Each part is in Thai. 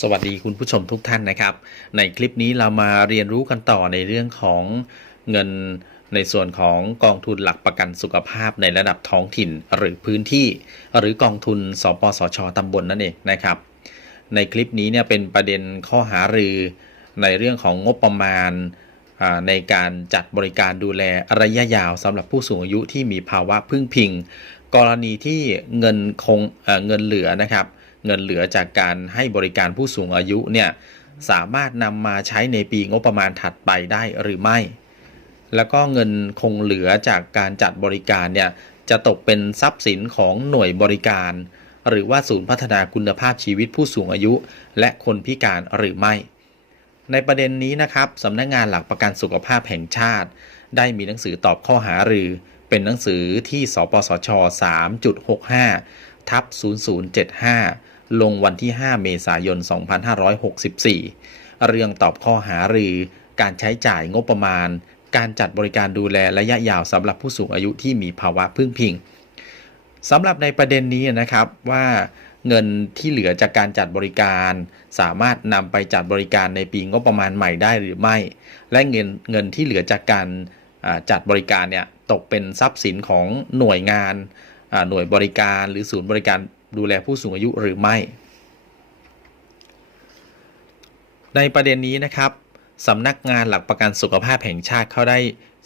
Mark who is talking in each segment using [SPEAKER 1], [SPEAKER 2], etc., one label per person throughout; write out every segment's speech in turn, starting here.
[SPEAKER 1] สวัสดีคุณผู้ชมทุกท่านนะครับ ในคลิปนี้เรามาเรียนรู้กันต่อในเรื่องของเงินในส่วนของกองทุนหลักประกันสุขภาพในระดับท้องถิ่นหรือพื้นที่ หรือกองทุนสปสชตำบลนั่นเองนะครับ ในคลิปนี้เนี่ยเป็นประเด็นข้อหารือในเรื่องของงบประมาณในการจัดบริการดูแลระยะยาวสำหรับผู้สูงอายุที่มีภาวะพึ่งพิง กรณีที่เงินคงเเงินเหลือนะครับ เงินเหลือจากการให้บริการผู้สูงอายุเนี่ยสามารถนำมาใช้ในปีงบประมาณถัดไปได้หรือไม่ แล้วก็เงินคงเหลือจากการจัดบริการเนี่ยจะตกเป็นทรัพย์สินของหน่วยบริการ หรือว่าศูนย์พัฒนาคุณภาพชีวิตผู้สูงอายุ และคนพิการหรือไม่ ในประเด็นนี้นะครับสำนักงงานหลักประกันสุขภาพแห่งชาติ ได้มีหนังสือตอบข้อหารือ เป็นหนังสือที่ สปสช 3.65ทับ0075 ลงวันที่ 5 เมษายน 2564 เรื่องตอบข้อหารือ การใช้จ่ายงบประมาณ การจัดบริการดูแลระยะยาวสำหรับผู้สูงอายุที่มีภาวะพึ่งพิงสำหรับในประเด็นนี้นะครับว่าเงินที่เหลือจากการจัดบริการ สามารถนำไปจัดบริการในปีงบประมาณใหม่ได้หรือไม่ และเงินเงินที่เหลือจากการจัดบริการเนี่ยตกเป็นทรัพย์สินของหน่วยงานหน่วยบริการหรือศูนย์บริการ ดูแลผู้สูงอายุหรือไม่ ในประเด็นนี้นะครับสำนักงานหลักประกันสุขภาพแห่งชาติเขาได้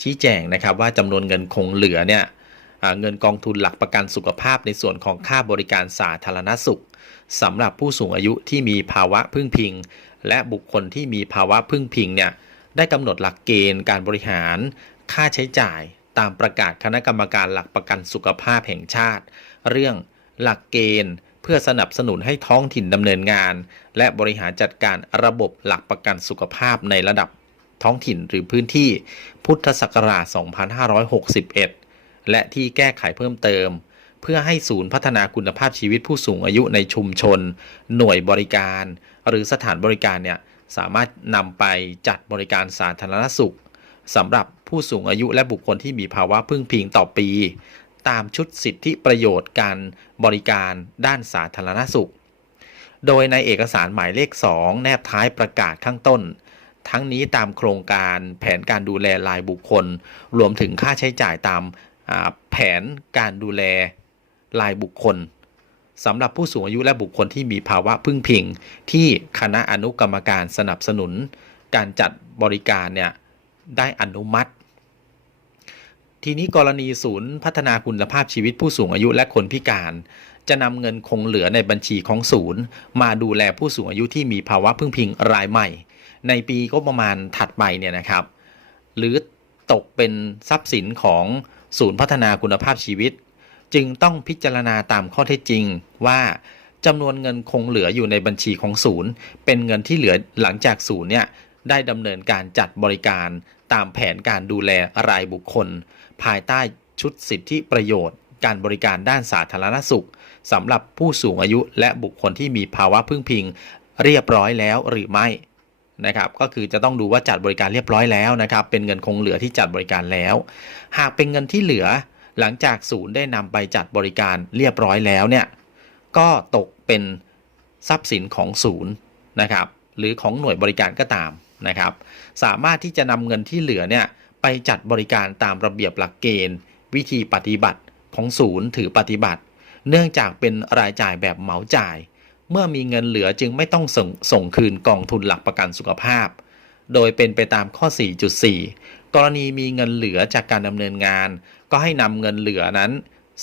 [SPEAKER 1] ชี้แจงนะครับ ว่าจำนวนเงินคงเหลือเนี่ยเงินกองทุนหลักประกันสุขภาพในส่วนของค่าบริการสาธารณสุขสำหรับผู้สูงอายุที่มีภาวะพึ่งพิง และบุคคลที่มีภาวะพึ่งพิงเนี่ยได้กำหนดหลักเกณฑ์การบริหาร ค่าใช้จ่าย ตามประกาศคณะกรรมการหลักประกันสุขภาพแห่งชาติ เรื่อง หลักเกณฑ์ เพื่อสนับสนุนให้ท้องถิ่นดำเนินงาน และบริหารจัดการระบบหลักประกันสุขภาพในระดับท้องถิ่นหรือพื้นที่พุทธศักราช 2561 และที่แก้ไขเพิ่มเติม เพื่อให้ศูนย์พัฒนาคุณภาพชีวิตผู้สูงอายุในชุมชน หน่วยบริการ หรือสถานบริการเนี่ยสามารถนำไปจัดบริการสาธารณสุขสำหรับผู้สูงอายุและบุคคลที่มีภาวะพึ่งพิงต่อปี ตามชุดสิทธิประโยชน์การบริการด้านสาธารณสุข โดยในเอกสารหมายเลข 2 แนบท้ายประกาศข้างต้น ทั้งนี้ตามโครงการแผนการดูแลรายบุคคล รวมถึงค่าใช้จ่ายตามแผนการดูแลรายบุคคลสำหรับผู้สูงอายุและบุคคลที่มีภาวะพึ่งพิง ที่คณะอนุกรรมการสนับสนุน การจัดบริการเนี่ยได้อนุมัติ ทีนี้กรณีศูนย์พัฒนาคุณภาพชีวิตผู้สูงอายุและคนพิการ จะนำเงินคงเหลือในบัญชีของศูนย์ มาดูแลผู้สูงอายุที่มีภาวะพึ่งพิงรายใหม่ ในปีก็ประมาณถัดไปเนี่ยนะครับ หรือตกเป็นทรัพย์สินของศูนย์พัฒนาคุณภาพชีวิต จึงต้องพิจารณาตามข้อเท็จจริงว่าจำนวนเงินคงเหลืออยู่ในบัญชีของศูนย์ เป็นเงินที่เหลือหลังจากศูนย์เนี่ยได้ดำเนินการจัดบริการ ตามแผนการดูแลรายบุคคล ภายใต้ชุดสิทธิประโยชน์ การบริการด้านสาธารณสุขสำหรับผู้สูงอายุและบุคคลที่มีภาวะพึ่งพิง เรียบร้อยแล้วหรือไม่นะครับก็คือจะต้องดูว่าจัดบริการเรียบร้อยแล้วนะครับ เป็นเงินคงเหลือที่จัดบริการแล้ว หากเป็นเงินที่เหลือหลังจากศูนย์ได้นำไปจัดบริการเรียบร้อยแล้วเนี่ยก็ตกเป็นทรัพย์สินของศูนย์นะครับ หรือของหน่วยบริการก็ตาม นะครับ สามารถที่จะนำเงินที่เหลือเนี่ยไปจัดบริการตามระเบียบหลักเกณฑ์ วิธีปฏิบัติของศูนย์ถือปฏิบัติ เนื่องจากเป็นรายจ่ายแบบเหมาจ่าย เมื่อมีเงินเหลือจึงไม่ต้องส่งส่งคืนกองทุนหลักประกันสุขภาพ โดยเป็นไปตามข้อ 4.4 กรณีมีเงินเหลือจากการดำเนินงาน ก็ให้นำเงินเหลือนั้น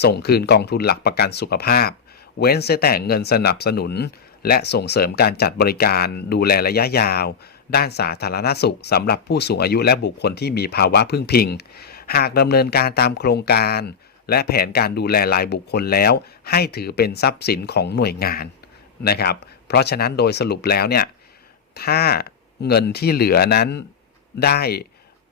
[SPEAKER 1] ส่งคืนกองทุนหลักประกันสุขภาพ เว้นเสียแต่เงินสนับสนุน และส่งเสริมการจัดบริการดูแลระยะยาว ด้านสาธารณสุขสำหรับผู้สูงอายุและบุคคลที่มีภาวะพึ่งพิง หากดำเนินการตามโครงการ และแผนการดูแลรายบุคคลแล้ว ให้ถือเป็นทรัพย์สินของหน่วยงานนะครับ เพราะฉะนั้นโดยสรุปแล้วเนี่ยถ้าเงินที่เหลือนั้นได้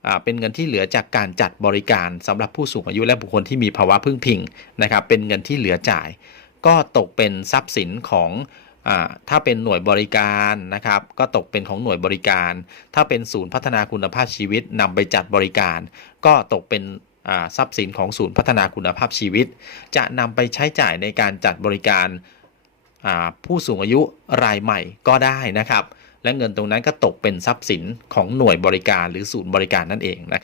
[SPEAKER 1] อ่าเป็นเงินที่เหลือจากการจัดบริการสำหรับผู้สูงอายุและบุคคลที่มีภาวะพึ่งพิงนะครับเป็นเงินที่เหลือจ่าย ก็ตกเป็นทรัพย์สินของ ถ้าเป็นหน่วยบริการนะครับ ก็ตกเป็นของหน่วยบริการ ถ้าเป็นศูนย์พัฒนาคุณภาพชีวิตนำไปจัดบริการ ก็ตกเป็นทรัพย์สินของศูนย์พัฒนาคุณภาพชีวิต จะนำไปใช้จ่ายในการจัดบริการผู้สูงอายุรายใหม่ก็ได้นะครับ และเงินตรงนั้นก็ตกเป็นทรัพย์สินของหน่วยบริการหรือศูนย์บริการนั่นเองนะ